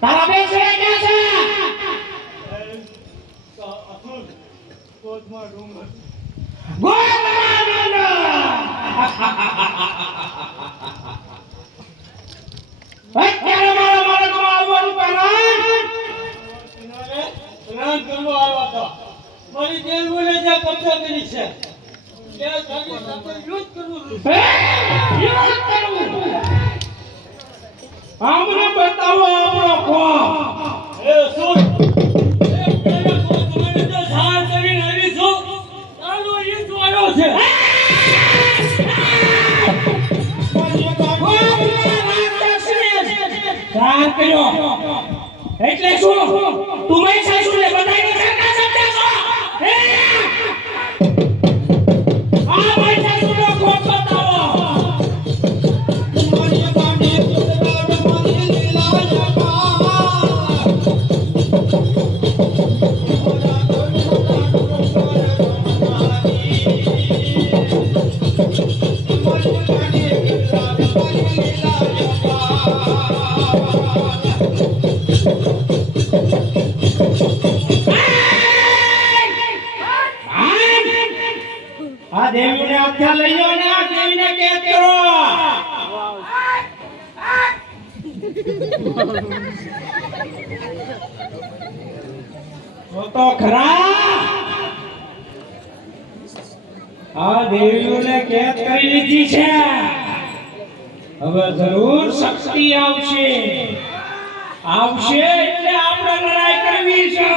તારા બે છે કે છે ગોદમાં ડુંગર અત્યારે મારા માર્ગમાં આવવાનું કારણ રાન કરવા આવ્યા હતા મારી જેલ બોલે જ્યાં કબજા કરી છે ત્યાં ખાલી સાથે યુદ્ધ કરવું યુદ્ધ કરવું અમને બતાવો આપણો ખોફ એ શું એક પેલા કોઈ તમારે જો સાર કરીને આવી છો ચાલો એ જોયો છે સાર કર્યો એટલે શું તું મેં સાસુને બધાને સરખા સમજાશો હે આ ભાઈ સાસુનો ખોફ બતાવો મારી બાંધી મારી લીલા આ દેવીને આખ્યા લઈ જાઓ ને આ દેવીને કેદ કરો તો ખરા આ દેવીઓને કેદ કરી લીધી છે હવે જરૂર શક્તિ આવશે આવશે એટલે આપણે લડાઈ કરવી છે